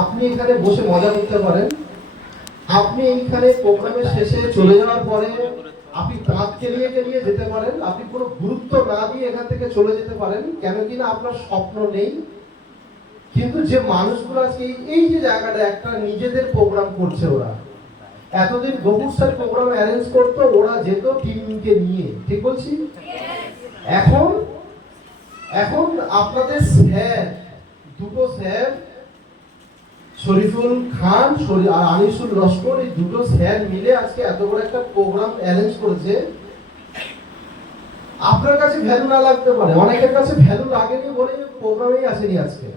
আপনি এখানে বসে মজা করতে পারেন, আপনি এইখানে প্রোগ্রামের শেষে চলে যাওয়ার পরে আপনি দাঁত কেলিয়ে কেলিয়ে যেতে পারেন, আপনি কোনো গুরুত্ব না দিয়ে এখান থেকে চলে যেতে পারেন, কেন কিনা আপনার স্বপ্ন নেই। কিন্তু যে মানুষগুলো আজকে এই যে জায়গাটা একটা নিজেদের প্রোগ্রাম করছে, ওরা এতদিন গফুর স্যার প্রোগ্রাম অ্যারেঞ্জ করতো, ওরা যেত টিমকে নিয়ে, ঠিক বলছি? এখন এখন আপনাদের স্যার, দুটো স্যার, শরীফুল খান আর আনিসুল লস্কর, এই দুটো স্যার মিলে আজকে এত বড় একটা প্রোগ্রাম অ্যারেঞ্জ করেছে। আপনার কাছে ভ্যালু না লাগতে পারে, অনেকের কাছে ভ্যালু লাগেনি বলে প্রোগ্রামেই আসেনি আজকে,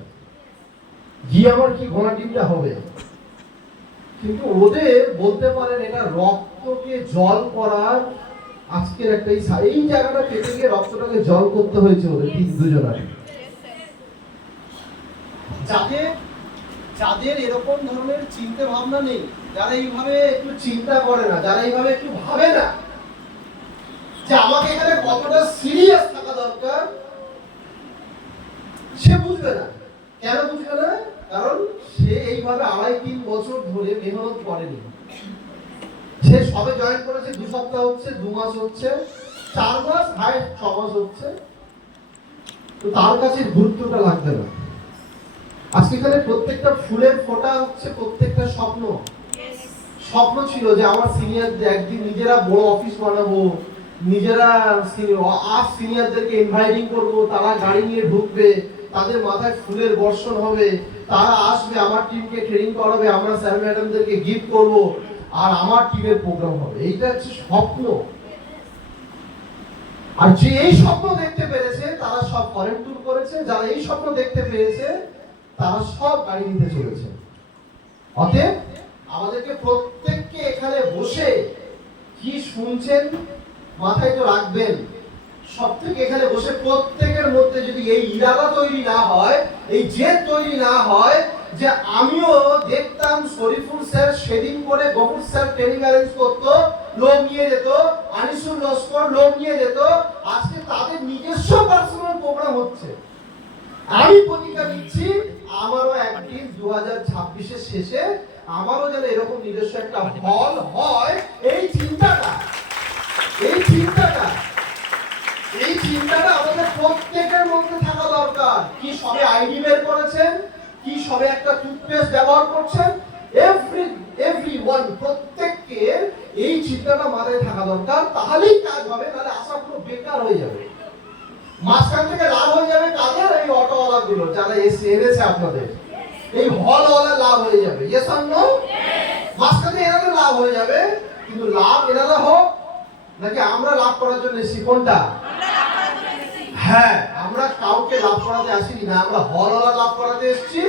গিয়ে আমার কি ঘোড়া টিমটা হবে। কিন্তু ওদের বলতে পারেন এটা রক্তকে জল করার আজকের একটা এই জায়গাটা পেতে গিয়ে রক্তটাকে জল করতে হয়েছে ওদের ঠিক দুজনের। যাদের এরকম ধরনের চিন্তা ভাবনা নেই, যারা এইভাবে একটু চিন্তা করে না, যারা এইভাবে একটু ভাবে না যে আমাকে এখানে কতটা সিরিয়াস থাকা দরকার, সে বুঝবে না। কেন বুঝবে না? কারণ সে এইভাবে 2.5-3 বছর ধরে মেহনত করেনি। সে সবে জয়েন করেছে 2 সপ্তাহ হচ্ছে, 2 মাস হচ্ছে, 4 মাস, হাইস্ট 6 মাস হচ্ছে, তো তার কাছে গুরুত্বটা লাগবে না। আজকে এখানে প্রত্যেকটা ফুলের ফোঁটা হচ্ছে প্রত্যেকটা স্বপ্ন। স্বপ্ন ছিল যে আমার সিনিয়র একদিন নিজেরা বড় অফিস বানাবো, নিজেরা সিনিয়রদেরকে ইনভাইটিং করব, তারা গাড়ি নিয়ে ঢুকবে, তাদের মাথায় ফুলের বর্ষণ হবে, তারা আসবে, আমার টিমকে ট্রেনিং করাবে, আমরা স্যার ম্যাডামদেরকে গিফট করব, আর আমার টিমের প্রোগ্রাম হবে। এইটা হচ্ছে স্বপ্ন। আর যে এই স্বপ্ন দেখতে পেরেছে তারা সব ফরেন ট্যুর করেছে, যারা এই স্বপ্ন দেখতে পেরেছে তারা সব গাড়ি নিতে চলেছে। অতএব আমাদেরকে প্রত্যেককে এখানে বসে কি শুনছেন মাথায় তো রাখবেন। সবথেকে এখানে বসে প্রত্যেকের মধ্যে যদি এই ইরাদা তৈরি না হয়, এই জেদ তৈরি না হয় যে আমিও দেখতাম শরীফুল স্যার সেদিন করে গফুর স্যার ট্রেনিং অ্যারেঞ্জ করতো, লোক নিয়ে যেত, আনিসুল লস্কর লোক নিয়ে যেত, আজকে তাদের নিজস্ব পার্সোনাল প্রোগ্রাম হচ্ছে। আমি প্রতিজ্ঞা দিচ্ছি আমারও একদিন 2026-এর শেষে আমারও যেন এরকম নিজস্ব একটা হল হয়। এই চিন্তাটা আমাদের প্রত্যেকের মধ্যে থাকা দরকার। কি সবে আইডি বের করেছেন, কি সবে একটা টুথপেস্ট ব্যবহার করছেন, এভরিওয়ান, প্রত্যেককে এই চিন্তাটা মাথায় থাকা দরকার। তাহলেই কাজ হবে, নাহলে আশা পুরো বেকার হয়ে যাবে। মাঝখান থেকে লাভ হয়ে যাবে কাদের? এই অটোওয়ালা গুলো যারা এনেছে আপনাদের, এই হলওয়ালা লাভ হয়ে যাবে। Yes or no? মাঝখানে এনাদের লাভ হয়ে যাবে, কিন্তু লাভ এনারা হোক নাকি আমরা লাভ করার জন্য এসেছি? কোনটা? হ্যাঁ, আমরা কাউকে লাভ করাতে আসিনি, না আমরা হলওয়ালা লাভ করাতে এসেছি,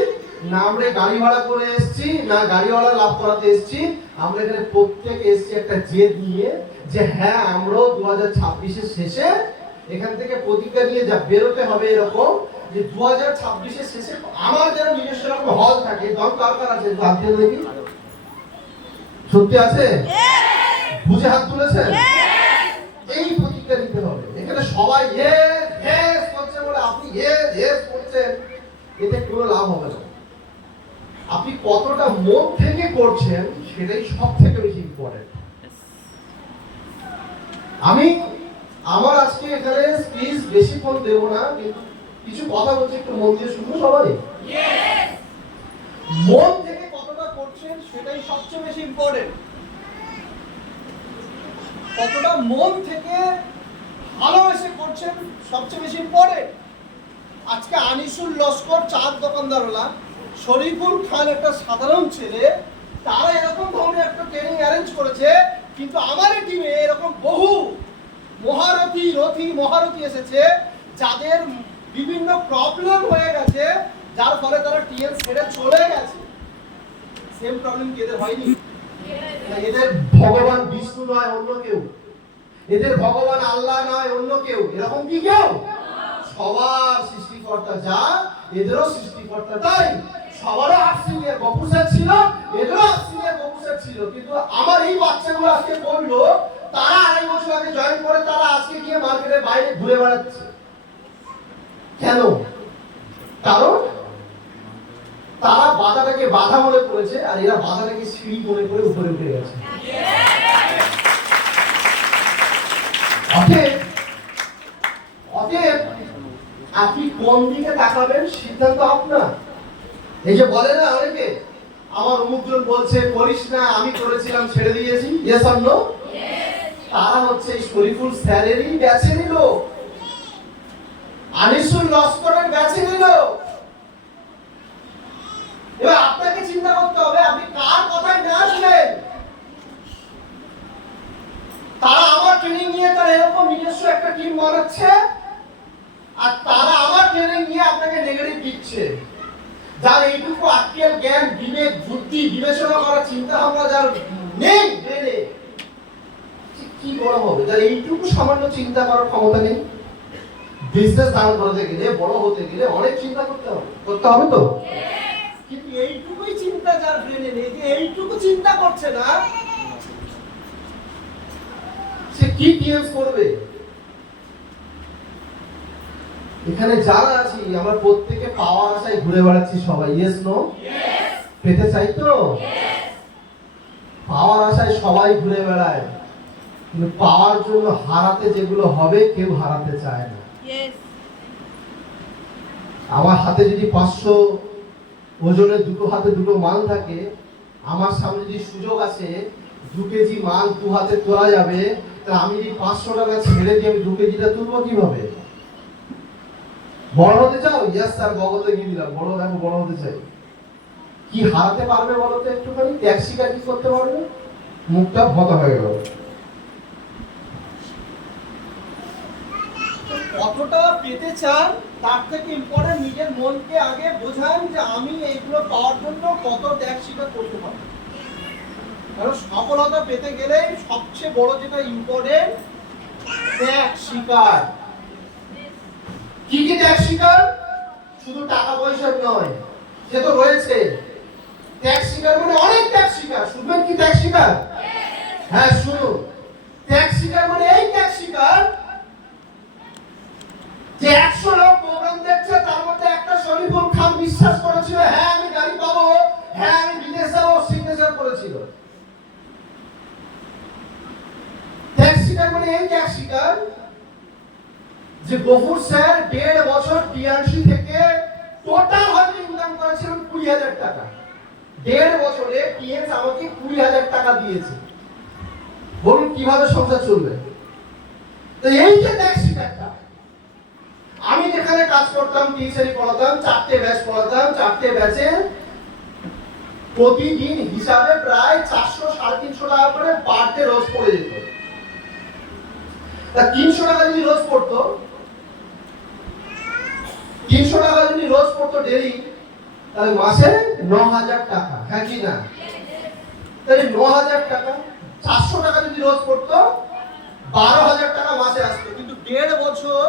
না আমরা গাড়ি ভাড়া করে এসেছি, না গাড়িওয়ালা লাভ করাতে এসেছি। আমরা এখানে প্রত্যেকে এসেছি একটা জেদ নিয়ে যে হ্যাঁ আমরাও 2026-এর শেষে এখান থেকে প্রতিজ্ঞা নিয়ে যা বেরোতে হবে এরকম যে 2026-এর শেষে আমার যেন নিজস্ব রকম হল থাকে। দম দরকার আছে? হাত দিয়ে দেখি, সত্যি আছে? বুঝে হাত তুলেছেন? এই প্রতিজ্ঞা নিতে হবে। এখানে সবাই ইয়েস করছে বলে আপনি ইয়েস করছেন, এতে কোনো লাভ হবে না। আপনি কতটা মন থেকে করছেন সেটাই সব থেকে বেশি ইম্পর্টেন্ট। আমি আমার আজকে এখানে স্পিচ বেশিক্ষণ দেব না, কিন্তু কিছু কথা বলছি, একটু মন দিয়ে শুনবো সবাই। মন থেকে কতটা করছেন সেটাই সবচেয়ে বেশি ইম্পর্টেন্ট। কতটা মন থেকে ভালোবেসে করছেন সবচেয়ে বেশি ইম্পর্টেন্ট। আজকে আনিসুল লস্কর চার দোকানদারওয়ালা, শরীফুল খান একটা সাধারণ ছেলে, তারা এরকম ধরনের একটা ট্রেনিং অ্যারেঞ্জ করেছে। কিন্তু আমার টিমে এরকম বহু মহারথী এসেছে যাদের বিভিন্ন প্রবলেম হয়ে গেছে, যার ফলে তারা টিএল ছেড়ে চলে গেছে। সেম প্রবলেম কি এদের হয়নি? এদের ভগবান বিষ্ণু নয় অন্য কেউ, এদের ভগবান আল্লাহ নয় অন্য কেউ, এরকম কি কেউ? সবার সৃষ্টিকর্তা যা, এদেরও সৃষ্টিকর্তা তাই। সবারও 8 সিনিয়র গফুর স্যার ছিল, এদেরও 8 সিনিয়র গফুর স্যার ছিল। কিন্তু আমার এই বাচ্চাগুলো আজকে বললো তারা 2.5 বছর আগে জয়েন করে, তারা আজকে গিয়ে মার্কেটের বাইরে ঘুরে বেড়াচ্ছে। কেন? কারণ তারা বাধাটাকে বাধা মনে করেছে, আর এরা বাধাটাকে সিঁড়ি মনে করে উপরে উঠে গেছে। অতএব আপনি কোন দিকে তাকাবেন সিদ্ধান্ত আপনার। এই যে বলে না অনেকে, আমার অমুকজন বলছে করিস না, আমি করেছিলাম ছেড়ে দিয়েছি, ইয়েস অর নো? তারা হচ্ছে এই শরীফুল স্যারেরই বেছে নিল, আনিসুল লস্করের বেছে নিল। এবার আপনাকে চিন্তা করতে হবে আপনি কার কথায় না শুনেন। তারা আমার ট্রেনিং নিয়ে তারা এরকম নিজস্ব একটা টিম বানাচ্ছে, আর তারা আমার ট্রেনিং নিয়ে আপনাকে নেগেটিভ দিচ্ছে। যার এইটুকু আক্কেল জ্ঞান বিবেক বুদ্ধি বিবেচনা করার চিন্তা ভাবনা যার নেই ব্রেনে, কি বড় হবে? যার এইটুকু সামান্য চিন্তা করার ক্ষমতা নেই। বিজনেস দাঁড় করাতে গেলে, বড় হতে গেলে অনেক চিন্তা করতে হবে তো। কিন্তু এইটুকুই চিন্তা যার ব্রেনে নেই, যে এইটুকু চিন্তা করছে না, সে কি টিএমস করবে? এখানে যারা আছি আমরা প্রত্যেকে পাওয়ার আশায় ঘুরে বেড়াচ্ছি সবাই, ইয়েস নো? পেতে চাই তো? পাওয়ার আশায় সবাই ঘুরে বেড়ায়, কিন্তু পাওয়ার জন্য হারাতে যেগুলো হবে কেউ হারাতে চায় না। আমার হাতে যদি 500 ওজনের দুটো হাতে দুটো মাল থাকে, আমার সামনে যদি সুযোগ আছে 2 কেজি মাল 2 হাতে তোলা যাবে, তা আমি যদি 500 টাকা ছেড়ে দিয়ে আমি 2 কেজিটা তুলবো কিভাবে? বড় হতে চাও? ইয়েস স্যার, বগতে গিয়ে দিলাম, বড় দেখো বড় হতে চাই। কি হারাতে পারবে বলো তো একটুখানি? ট্যাক্সিটা কি করতে পারবে? মুখটা ভতা হয়ে গেল। কতটা পেতে চান তার থেকে ইম্পর্টেন্ট নিজের মনকে আগে বোঝান যে আমি এইগুলো পাওয়ার জন্য কত ত্যাগ স্বীকার করতে পারবো। কারণ সফলতা পেতে গেলে সবচেয়ে বড় যেটা ইম্পর্টেন্ট, ত্যাগ স্বীকার। কি কি ত্যাগ স্বীকার? শুধু টাকা পয়সা নয়, সে তো রয়েছে। ত্যাগ স্বীকার মানে অনেক ত্যাগ স্বীকার। শুনবেন কি ত্যাগ স্বীকার? হ্যাঁ শুনুন। ত্যাগ স্বীকার মানে এই ত্যাগ স্বীকার যে 100 লোক প্রোগ্রাম দেখছে, তার মধ্যে একটা শরীফুল খান বিশ্বাস করেছিল হ্যাঁ আমি গাড়ি পাবো, হ্যাঁ আমি বিদেশ যাবো, সিগনেচার করেছিল। ত্যাগ স্বীকার মানে এই ত্যাগ স্বীকার যে গফুর স্যার 1.5 বছর টিআরসি থেকে টোটাল হয়তো ইনকাম করেছিলেন 20,000 টাকা। 1.5 বছরে টিএস আমাকে 20,000 টাকা দিয়েছে। বলুন কিভাবে সংসার চলবে? তো এই যে ত্যাগ স্বীকারটা, আমি যেখানে কাজ করতাম, টিউশনি পড়াতাম, 4টে ব্যাচ পড়াতাম, 4টে ব্যাচে প্রতিদিন হিসাবে প্রায় 400-350 টাকা করে পার ডে রোজ পড়ে যেত। তা 300 টাকা যদি রোজ পড়তো, 300 টাকা যদি রোজ পড়তো ডেলি, তাহলে মাসে 9,000 টাকা। হ্যাঁ কি না? তাহলে 9,000 টাকা, 400 টাকা যদি রোজ পড়তো 12,000 টাকা মাসে আসতো। কিন্তু 1.5 বছর,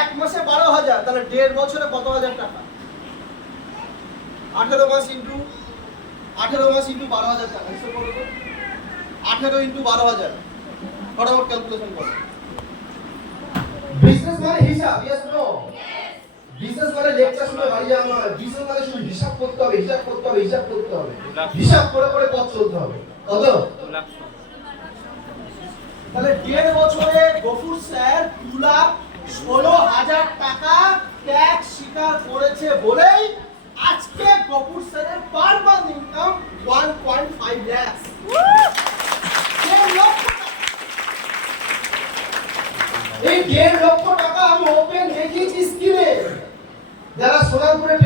এক মাসে 12,000, তাহলে 1.5 বছরে কত হাজার টাকা? 18 মাস ইনটু 12,000 টাকা। হিসাব করো তো, 18 ইনটু 12,000, ফটাফট ক্যালকুলেশন করো। বিজনেস মানে হিসাব, ইয়েস নো? বিজনেস মানে লেকচার শুনে বাড়ি যাওয়া নয়। বিজনেস মানে শুধু হিসাব করতে হবে, হিসাব করতে হবে, হিসাব করতে হবে, হিসাব করে করে পথ চলতে হবে। কত? তাহলে 1.5 বছরে গফুর স্যার 2,16,000 টাকা ট্যাক্স স্বীকার করেছে বলেই আজকে গফুর স্যারের পার মান্থ ইনকাম 1.5 লাখ। এই 1.5 লক্ষ টাকা আমি ওপেন দেখিয়েছি স্ক্রিনে। যারা সোনারপুরে